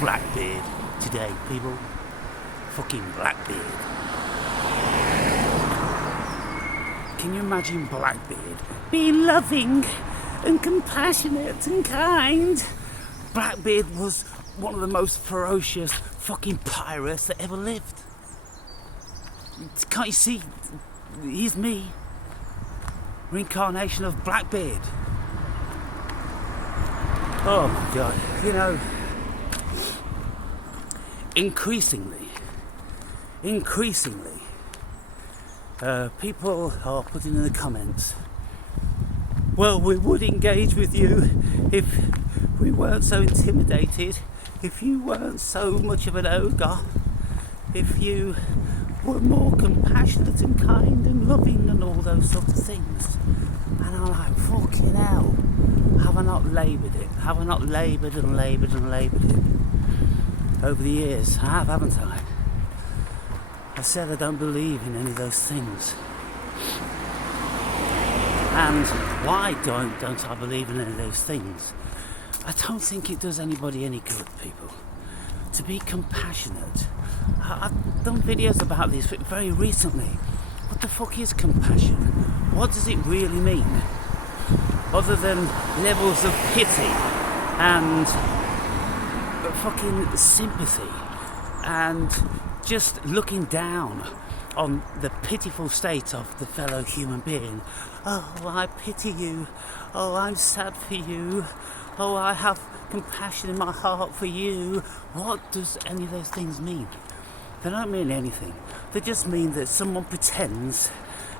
Blackbeard today, people. Fucking Blackbeard. Can you imagine Blackbeard being loving and compassionate and kind? Blackbeard was one of the most ferocious fucking pirates that ever lived. Can't you see? He's me. Reincarnation of Blackbeard. Oh my God, you know, increasingly, people are putting in the comments, well, we would engage with you if we weren't so intimidated, if you weren't so much of an ogre, if you were more compassionate and kind and loving and all those sorts of things. And I'm like, fucking hell, have I not laboured it? Have I not laboured it over the years? I have, haven't I? I said I don't believe in any of those things. And why don't I believe in any of those things? I don't think it does anybody any good, people. To be compassionate. I've done videos about this very recently. What the fuck is compassion? What does it really mean? Other than levels of pity and fucking sympathy and just looking down on the pitiful state of the fellow human being. Oh, I pity you. Oh, I'm sad for you. Oh, I have compassion in my heart for you. What does any of those things mean? They don't mean anything. They just mean that someone pretends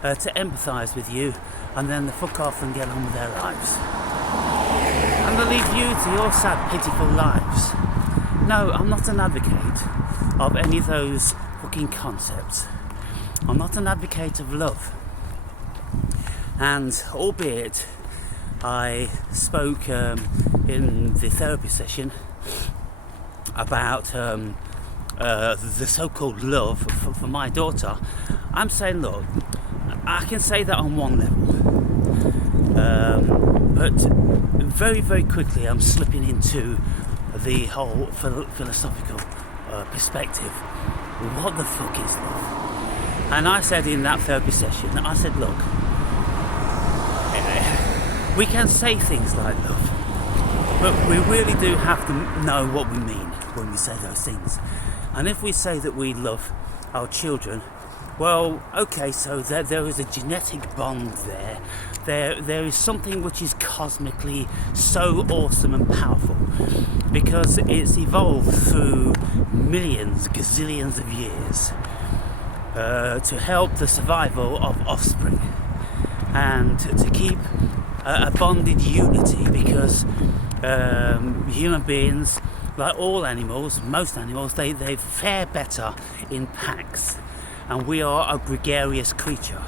to empathise with you and then they fuck off and get on with their lives. And they leave you to your sad, pitiful lives. No, I'm not an advocate of any of those fucking concepts. I'm not an advocate of love. And albeit I spoke in the therapy session about the so-called love for my daughter, I'm saying, look, I can say that on one level, but very, very quickly I'm slipping into the whole philosophical perspective. What the fuck is love? And I said in that therapy session, I said, look, we can say things like love, but we really do have to know what we mean when we say those things. And if we say that we love our children, well, okay, so there is a genetic bond there. There is something which is cosmically so awesome and powerful because it's evolved through millions, gazillions of years to help the survival of offspring and to keep a bonded unity because human beings, like all animals, most animals, they fare better in packs, and we are a gregarious creature.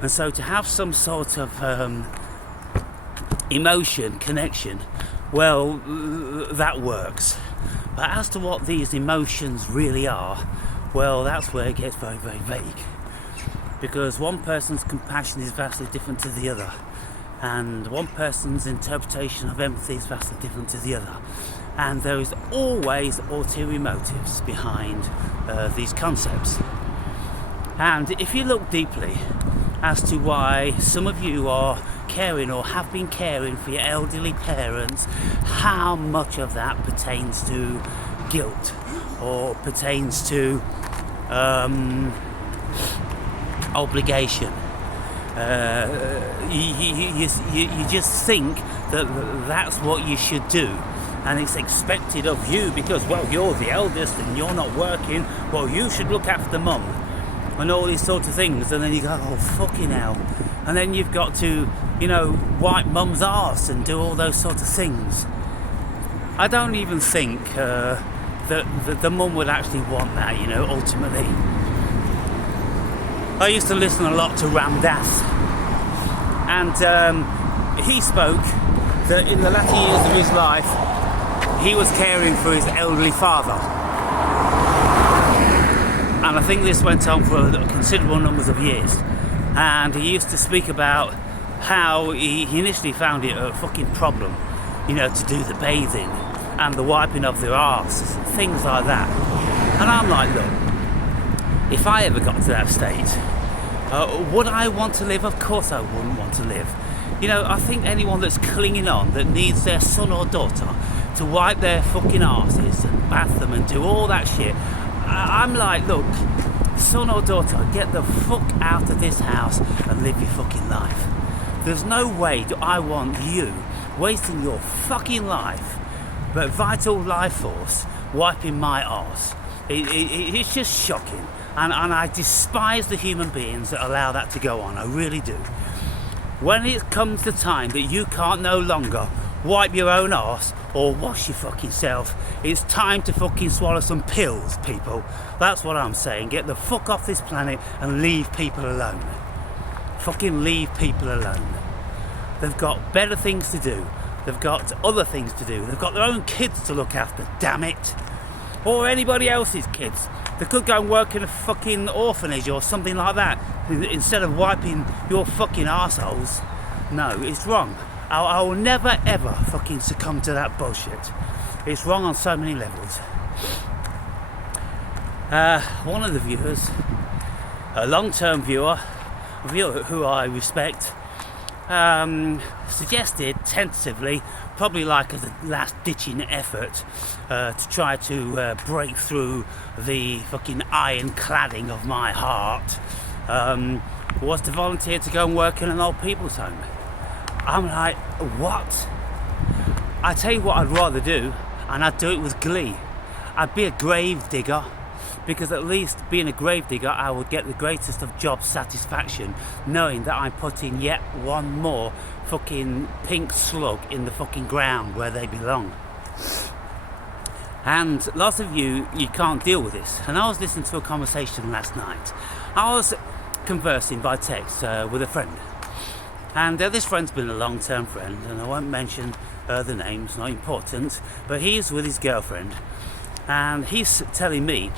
And so to have some sort of emotion, connection, well, that works. But as to what these emotions really are, well, that's where it gets very, very vague. Because one person's compassion is vastly different to the other. And one person's interpretation of empathy is vastly different to the other. And there is always ulterior motives behind these concepts. And if you look deeply as to why some of you are caring or have been caring for your elderly parents, how much of that pertains to guilt or pertains to obligation? You just think that that's what you should do, and it's expected of you because, well, you're the eldest and you're not working, well, you should look after mum and all these sorts of things. And then you go, oh, fucking hell. And then you've got to, wipe mum's arse and do all those sorts of things. I don't even think that the mum would actually want that, ultimately. I used to listen a lot to Ram Dass, and he spoke that in the latter years of his life he was caring for his elderly father, and I think this went on for considerable numbers of years. And he used to speak about how he initially found it a fucking problem, to do the bathing and the wiping of their arse, things like that. And I'm like, look, if I ever got to that state, would I want to live? Of course I wouldn't want to live. You know, I think anyone that's clinging on, that needs their son or daughter to wipe their fucking arses and bath them and do all that shit, I'm like, look, son or daughter, get the fuck out of this house and live your fucking life. There's no way do I want you wasting your fucking life, but vital life force, wiping my arse. It's just shocking, and I despise the human beings that allow that to go on. I really do. When it comes the time that you can't no longer wipe your own arse or wash your fucking self, it's time to fucking swallow some pills, people. That's what I'm saying. Get the fuck off this planet and leave people alone. Fucking leave people alone. They've got better things to do. They've got other things to do. They've got their own kids to look after, damn it. Or anybody else's kids. They could go and work in a fucking orphanage or something like that instead of wiping your fucking arseholes. No, it's wrong. I will never ever fucking succumb to that bullshit. It's wrong on so many levels. One of the viewers, a long-term viewer who I respect, suggested tentatively, probably like as a last ditching effort, to try to break through the fucking iron cladding of my heart, was to volunteer to go and work in an old people's home. I'm like, what? I tell you what I'd rather do, and I'd do it with glee. I'd be a grave digger, because at least being a grave digger, I would get the greatest of job satisfaction, knowing that I'm putting yet one more fucking pink slug in the fucking ground where they belong. And lots of you can't deal with this. And I was listening to a conversation last night. I was conversing by text with a friend. And this friend's been a long-term friend, and I won't mention the name, it's not important, but he's with his girlfriend, and he's telling me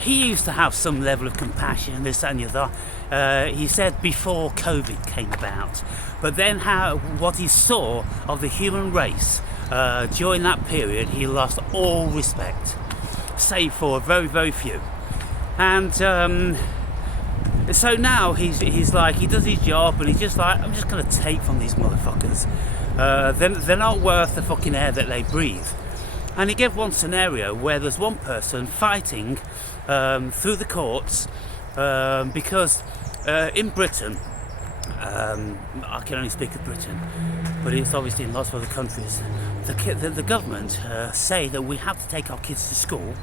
he used to have some level of compassion, this and the other. He said before COVID came about, but then what he saw of the human race during that period, he lost all respect, save for very, very few. And so now he's like, he does his job, and he's just like, I'm just going to take from these motherfuckers. They're not worth the fucking air that they breathe. And he gave one scenario where there's one person fighting through the courts because in Britain, I can only speak of Britain, but it's obviously in lots of other countries, the government say that we have to take our kids to school.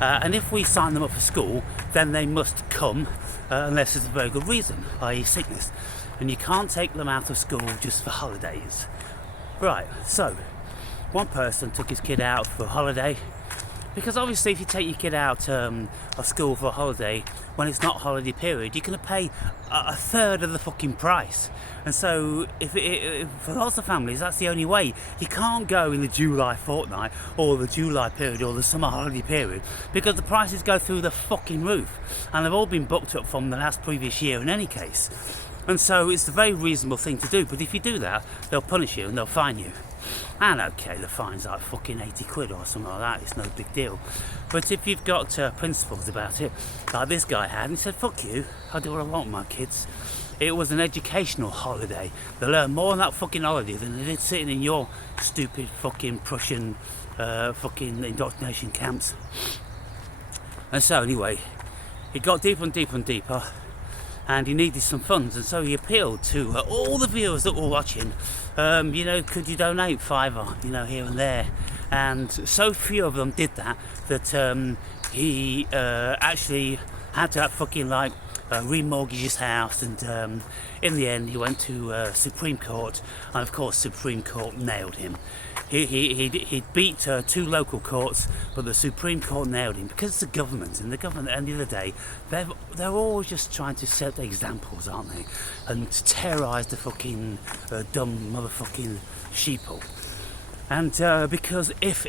And if we sign them up for school, then they must come unless there's a very good reason, i.e. sickness. And you can't take them out of school just for holidays. Right, so one person took his kid out for a holiday, because obviously if you take your kid out of school for a holiday when it's not holiday period, you're going to pay a third of the fucking price. And so if for lots of families, that's the only way. You can't go in the July fortnight or the July period or the summer holiday period, because the prices go through the fucking roof, and they've all been booked up from the last previous year in any case. And so it's a very reasonable thing to do, but if you do that, they'll punish you and they'll fine you. And okay, the fine's like fucking 80 quid or something like that, it's no big deal. But if you've got principles about it, like this guy had, and he said, fuck you, I do what I want with my kids. It was an educational holiday. They learn more on that fucking holiday than they did sitting in your stupid fucking Prussian fucking indoctrination camps. And so anyway, it got deeper and deeper and deeper, and he needed some funds, and so he appealed to all the viewers that were watching. Could you donate $5, here and there? And so few of them did that he actually had to fucking remortgage his house, and in the end he went to Supreme Court, and of course Supreme Court nailed him. He beat 2 local courts, but the Supreme Court nailed him, because it's the government, and the government at the end of the day, they're always just trying to set examples, aren't they? And to terrorise the fucking dumb motherfucking sheeple. And because if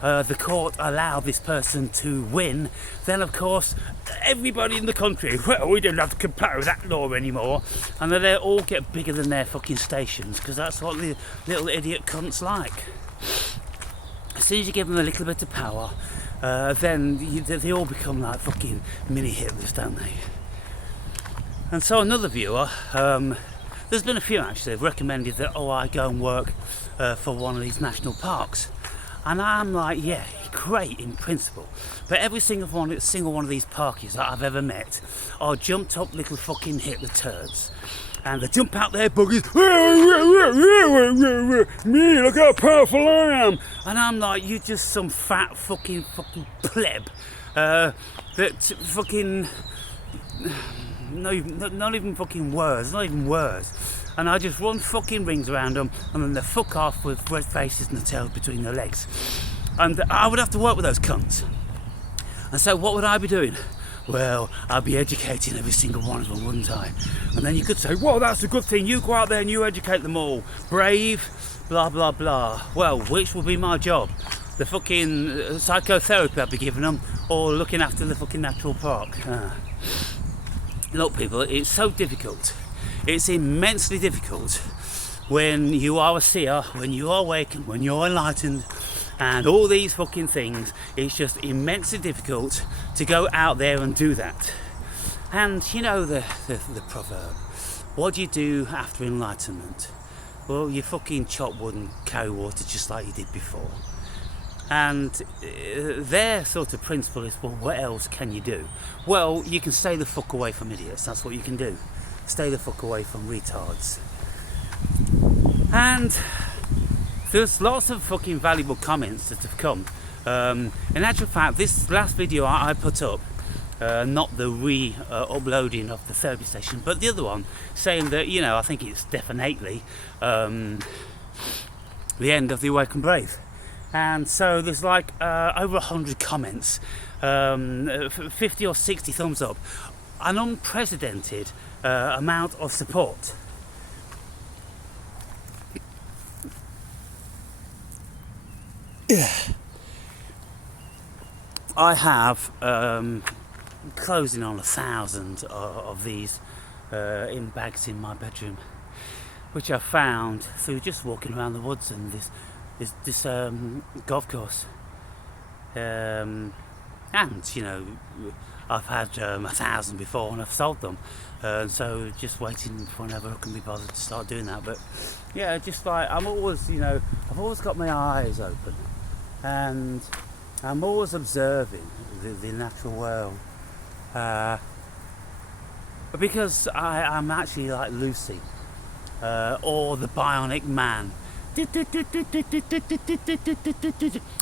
the court allowed this person to win, then of course everybody in the country, well, we don't have to comply with that law anymore, and then they all get bigger than their fucking stations, because that's what the little idiot cunts like. as soon as you give them a little bit of power, then they all become like fucking mini Hitlers, don't they? And so another viewer, there's been a few actually, have recommended that I go and work for one of these national parks. And I'm like, yeah, great in principle. But every single one of these parkies that I've ever met are jumped up little fucking Hitler turds. And they jump out their buggies, me, look how powerful I am. And I'm like, you're just some fat fucking pleb that fucking, not even fucking words, not even words. And I just run fucking rings around them, and then they fuck off with red faces and the tails between their legs. And I would have to work with those cunts. And so what would I be doing? Well, I'd be educating every single one of them, wouldn't I? And then you could say, well, that's a good thing, you go out there and you educate them all. Brave, blah, blah, blah. Well, which will be my job? The fucking psychotherapy I'd be giving them, or looking after the fucking natural park? Look, people, it's so difficult. It's immensely difficult when you are a seer, when you are awakened, when you're enlightened, and all these fucking things. It's just immensely difficult to go out there and do that. And you know the proverb, what do you do after enlightenment? Well, you fucking chop wood and carry water just like you did before. And their sort of principle is, well, what else can you do? Well, you can stay the fuck away from idiots. That's what you can do. Stay the fuck away from retards. And there's lots of fucking valuable comments that have come. In actual fact, this last video I put up, not the uploading of the therapy station, but the other one, saying that, you know, I think it's definitely the end of the Awakened Brave. And so there's like over 100 comments, 50 or 60 thumbs up, an unprecedented amount of support. I have closing on 1,000 of these in bags in my bedroom, which I found through just walking around the woods and this golf course. And you know, I've had 1,000 before and I've sold them, so just waiting for whenever I can be bothered to start doing that. But yeah, just like I'm always, you know, I've always got my eyes open, and I'm always observing the natural world, because I'm actually like Lucy, or the Bionic Man,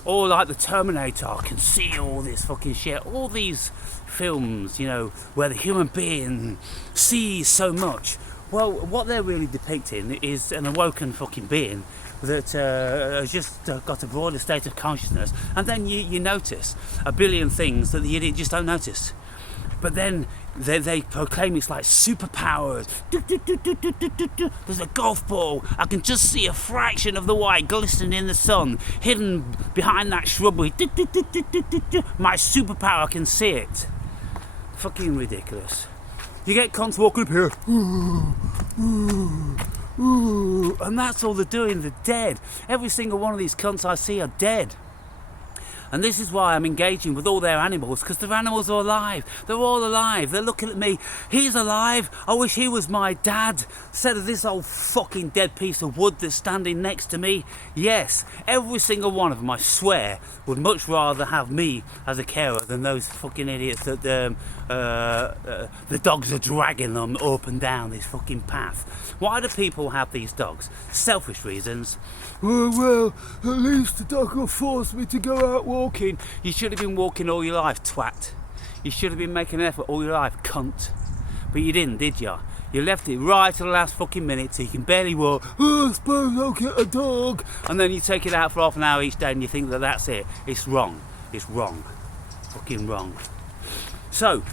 or like the Terminator. I can see all this fucking shit, all these films, you know, where the human being sees so much. Well, what they're really depicting is an awoken fucking being that has just got a broader state of consciousness, and then you notice a billion things that the idiot just don't notice. But then they proclaim it's like superpowers. There's a golf ball. I can just see a fraction of the white glistening in the sun, hidden behind that shrubbery. My superpower, I can see it. Fucking ridiculous. You get cunts walking up here, and that's all they're doing. They're dead. Every single one of these cunts I see are dead. And this is why I'm engaging with all their animals, because their animals are alive. They're all alive. They're looking at me. He's alive. I wish he was my dad. Instead of this old fucking dead piece of wood that's standing next to me. Yes, every single one of them, I swear, would much rather have me as a carer than those fucking idiots that the dogs are dragging them up and down this fucking path. Why do people have these dogs? Selfish reasons. Well, at least the dog will force me to go out walking. You should have been walking all your life, twat. You should have been making an effort all your life, cunt. But you didn't, did you? You left it right to the last fucking minute so you can barely walk. I suppose I'll get a dog. And then you take it out for half an hour each day and you think that that's it. It's wrong. It's wrong. Fucking wrong. So,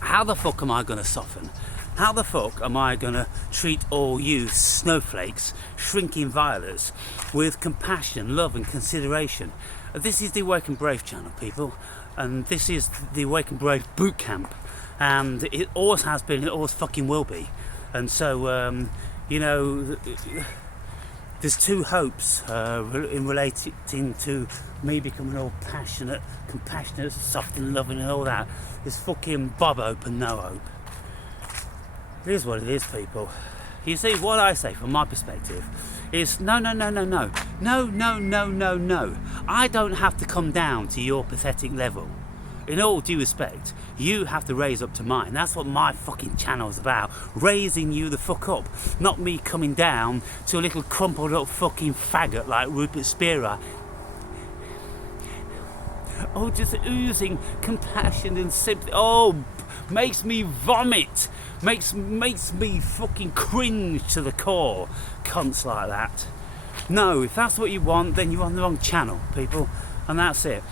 how the fuck am I going to soften? How the fuck am I going to treat all you snowflakes, shrinking violets, with compassion, love and consideration? This is the Awakened Brave channel, people, and this is the Awakened Brave boot camp, and it always has been, it always fucking will be. And so, you know, there's two hopes in relating to me becoming all passionate, compassionate, soft and loving and all that. There's fucking Bob hope and no hope. It is what it is, people. You see, what I say from my perspective is no. I don't have to come down to your pathetic level. In all due respect, you have to raise up to mine. That's what my fucking channel's about. Raising you the fuck up. Not me coming down to a little crumpled up fucking faggot like Rupert Spira. Oh, just oozing compassion and sympathy. Oh, makes me vomit. Makes me fucking cringe to the core. Cunts like that. No, if that's what you want, then you're on the wrong channel, people. And that's it.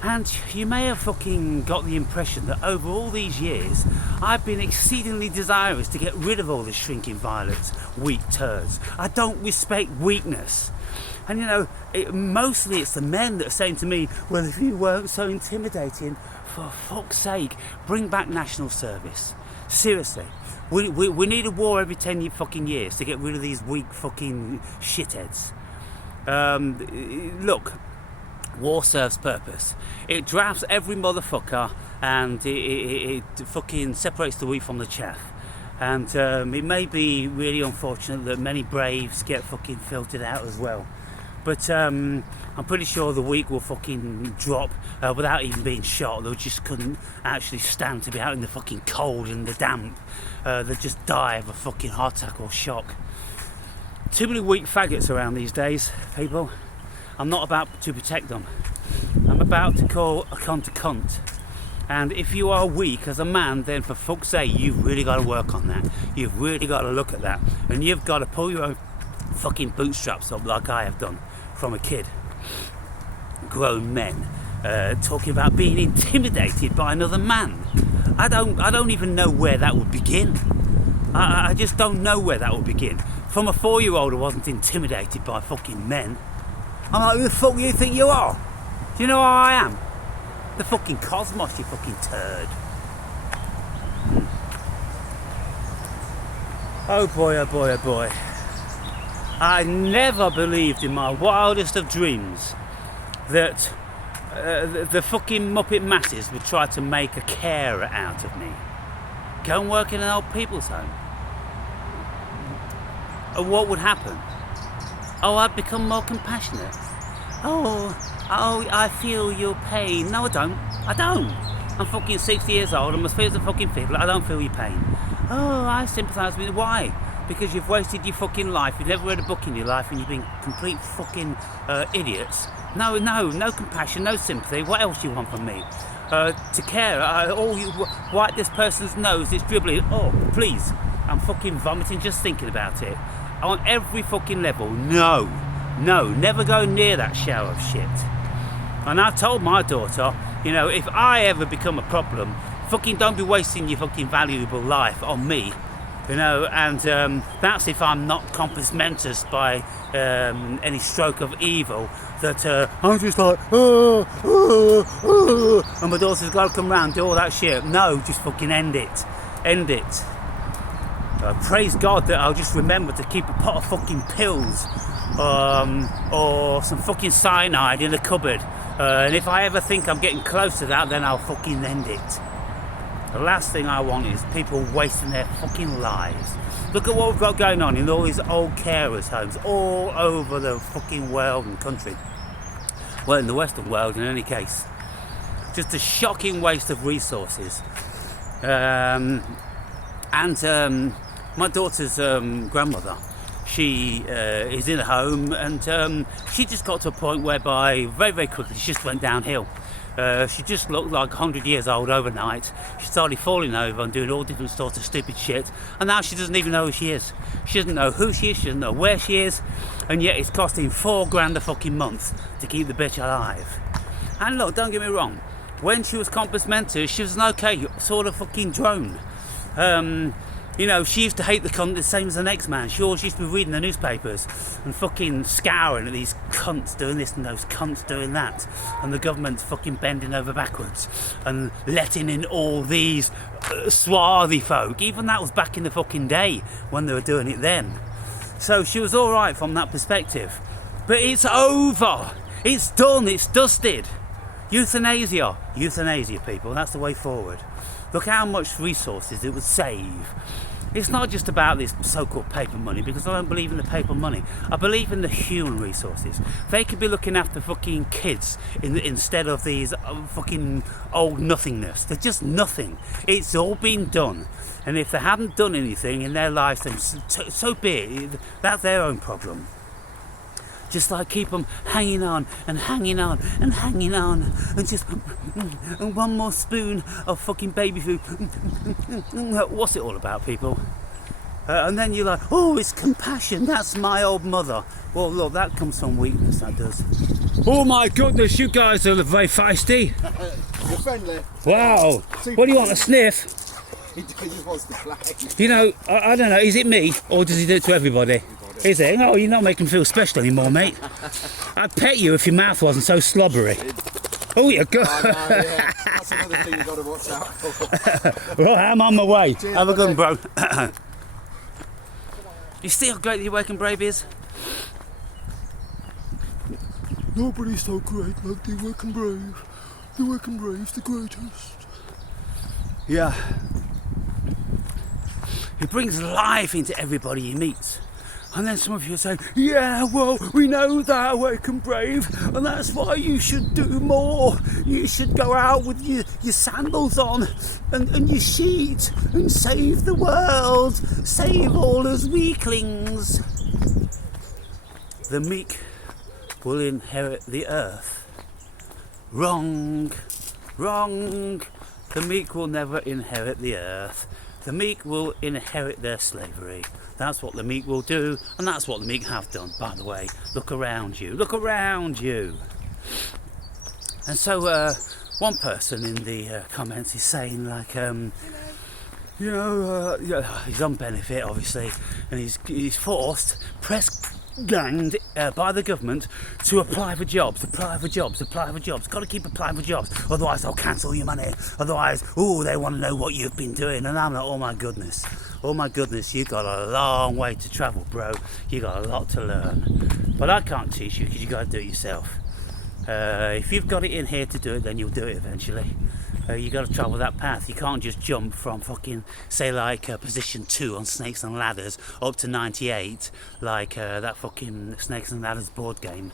And you may have fucking got the impression that over all these years, I've been exceedingly desirous to get rid of all the shrinking violets, weak turds. I don't respect weakness. And you know, mostly it's the men that are saying to me, well, if you weren't so intimidating, for fuck's sake, bring back national service. Seriously. We need a war every 10 fucking years to get rid of these weak fucking shitheads. Look. War serves purpose. It drafts every motherfucker and it fucking separates the wheat from the chaff. And it may be really unfortunate that many braves get fucking filtered out as well. But I'm pretty sure the weak will fucking drop without even being shot. They just couldn't actually stand to be out in the fucking cold and the damp. They'd just die of a fucking heart attack or shock. Too many weak faggots around these days, people. I'm not about to protect them. I'm about to call a cunt a cunt. And if you are weak as a man, then for fuck's sake, you've really got to work on that. You've really got to look at that. And you've got to pull your own fucking bootstraps up like I have done from a kid. Grown men talking about being intimidated by another man. I don't even know where that would begin. I just don't know where that would begin. From a 4-year-old, I wasn't intimidated by fucking men. I'm like, who the fuck do you think you are? Do you know how I am? The fucking cosmos, you fucking turd. Oh boy, oh boy, oh boy. I never believed in my wildest of dreams that the fucking Muppet masses would try to make a carer out of me. Go and work in an old people's home. And what would happen? Oh, I've become more compassionate. Oh, I feel your pain. No, I don't. I'm fucking 60 years old. I'm as fit as a fucking fiddle. I don't feel your pain. Oh, I sympathise with you. Why? Because you've wasted your fucking life. You've never read a book in your life and you've been complete fucking idiots. No compassion, no sympathy. What else do you want from me? To care. You wipe this person's nose. It's dribbling. Oh, please. I'm fucking vomiting just thinking about it. On every fucking level, no, never go near that shower of shit. And I've told my daughter, you know, if I ever become a problem, fucking don't be wasting your fucking valuable life on me, you know, and that's if I'm not compass mentis by any stroke of evil, that I'm just like, and my daughter's got to come round and do all that shit. No, just fucking end it. Praise God that I'll just remember to keep a pot of fucking pills or some fucking cyanide in the cupboard. And if I ever think I'm getting close to that, then I'll fucking end it. The last thing I want is people wasting their fucking lives. Look at what we've got going on in all these old carers homes all over the fucking world and country. Well, in the Western world in any case. Just a shocking waste of resources. My daughter's grandmother, she is in a home, and she just got to a point whereby very, very quickly she just went downhill. She just looked like 100 years old overnight. She started falling over and doing all different sorts of stupid shit, and now she doesn't even know who she is. She doesn't know who she is, she doesn't know where she is, and yet it's costing $4,000 a fucking month to keep the bitch alive. And look, don't get me wrong, when she was compass mentis, she was an okay sort of fucking drone. You know, she used to hate the cunt the same as the next man. She always used to be reading the newspapers and fucking scouring at these cunts doing this and those cunts doing that. And the government's fucking bending over backwards and letting in all these swarthy folk. Even that was back in the fucking day when they were doing it then. So she was all right from that perspective. But it's over. It's done. It's dusted. Euthanasia, people. That's the way forward. Look how much resources it would save. It's not just about this so-called paper money, because I don't believe in the paper money. I believe in the human resources. They could be looking after fucking kids instead of these fucking old nothingness. They're just nothing. It's all been done. And if they hadn't done anything in their lives, then so be it. That's their own problem. Just like keep them hanging on and hanging on and hanging on, and just and one more spoon of fucking baby food. What's it all about, people? And then you're like, oh, it's compassion. That's my old mother. Well, look, that comes from weakness. That does. Oh my goodness, you guys are very feisty. You're friendly. Wow. What do you want, a sniff? He just wants to play. You know, I don't know. Is it me or does he do it to everybody? Is it? Oh, you're not making me feel special anymore, mate. I'd pet you if your mouth wasn't so slobbery. Oh, you're good. Oh, no, yeah. That's another thing you've got to watch out for. Right, I'm on my way. Cheers, have a good one, buddy. bro. You see how great the Awaken Brave is? Nobody's so great like the Awaken Brave. The Awaken Brave's the greatest. Yeah. He brings life into everybody he meets. And then some of you are saying, yeah, well, we know that, Awaken Brave, and that's why you should do more. You should go out with your sandals on and your sheet and save the world. Save all us weaklings. The meek will inherit the earth. Wrong. Wrong. The meek will never inherit the earth. The meek will inherit their slavery. That's what the meek will do, and that's what the meek have done, by the way. Look around you. Look around you. And so one person in the comments is saying, like, he's on benefit, obviously, and he's forced, press-ganged by the government to apply for jobs. Got to keep applying for jobs, otherwise they'll cancel your money. Otherwise, they want to know what you've been doing. And I'm like, oh my goodness, you've got a long way to travel, bro. You got a lot to learn. But I can't teach you, because you got to do it yourself. If you've got it in here to do it, then you'll do it eventually. You got to travel that path. You can't just jump from fucking, say, like position 2 on Snakes and Ladders up to 98, like that fucking Snakes and Ladders board game.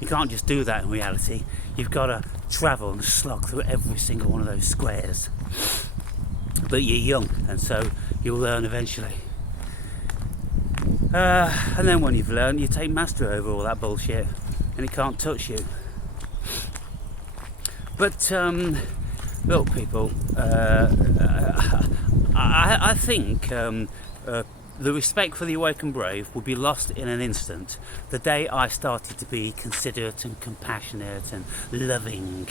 You can't just do that in reality. You've got to travel and slog through every single one of those squares. But you're young, and so you'll learn eventually. And then when you've learned, you take mastery over all that bullshit, and it can't touch you. But look, people, I think the respect for the Awaken Brave will be lost in an instant the day I started to be considerate and compassionate and loving.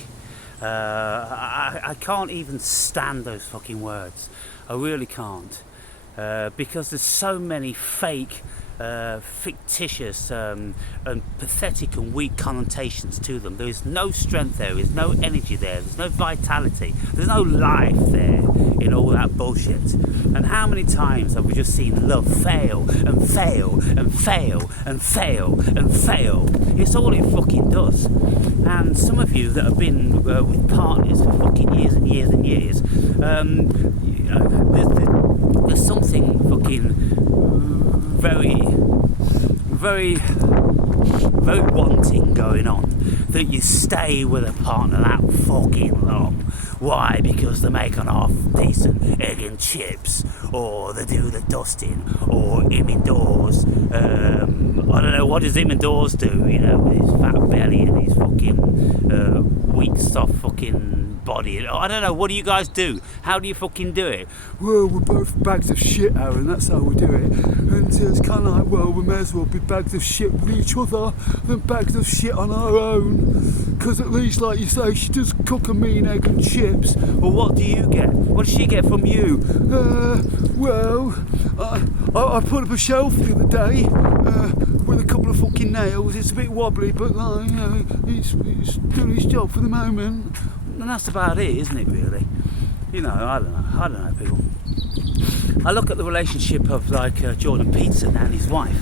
I can't even stand those fucking words. I really can't. Because there's so many fake, fictitious and pathetic and weak connotations to them. There is no strength there, there's no energy there, there's no vitality, there's no life there in all that bullshit. And how many times have we just seen love fail and fail and fail and fail and fail? It's all it fucking does. And some of you that have been with partners for fucking years and years and years, there's something fucking very, very, very wanting going on, that you stay with a partner that fucking long. Why? Because they make an half decent egg and chips, or they do the dusting, or him indoors. I don't know, what does him indoors do, with his fat belly and his fucking weak, soft fucking body. I don't know, what do you guys do? How do you fucking do it? Well, we're both bags of shit, Aaron, that's how we do it. And it's kind of like, well, we may as well be bags of shit with each other than bags of shit on our own. Because at least, like you say, she does cook a mean egg and chips. Well, what do you get? What does she get from you? I put up a shelf the other day with a couple of fucking nails. It's a bit wobbly, but it's doing its job for the moment. And that's about it, isn't it, really? I don't know, people. I look at the relationship of like Jordan Peterson and his wife.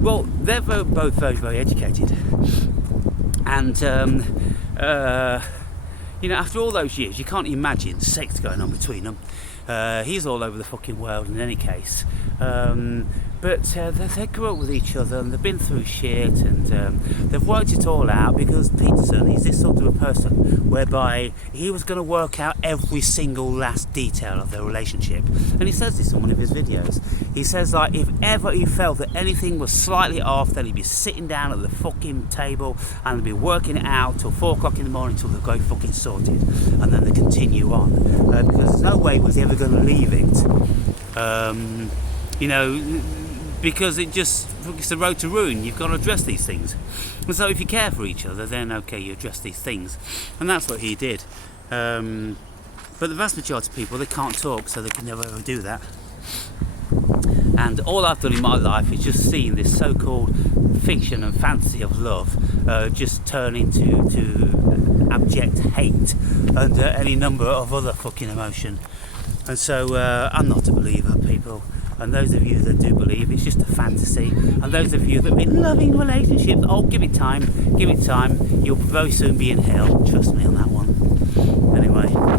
Well, they're both very, very educated, and you know, after all those years, you can't imagine sex going on between them. He's all over the fucking world in any case. But they grew up with each other and they've been through shit, and they've worked it all out, because Peterson, he's this sort of a person whereby he was going to work out every single last detail of their relationship. And he says this in one of his videos. He says, like, if ever he felt that anything was slightly off, then he'd be sitting down at the fucking table and they'd be working it out till 4 o'clock in the morning till they go fucking sorted, and then they continue on, because there's no way was he ever going to leave it. You know, because it's the road to ruin. You've got to address these things. And so if you care for each other, then okay, you address these things. And that's what he did. But the vast majority of people, they can't talk, so they can never ever do that. And all I've done in my life is just seen this so-called fiction and fantasy of love just turn into abject hate and any number of other fucking emotion. And so I'm not a believer, people. And those of you that do believe, it's just a fantasy. And those of you that have been loving relationships, oh, give it time, you'll very soon be in hell. Trust me on that one.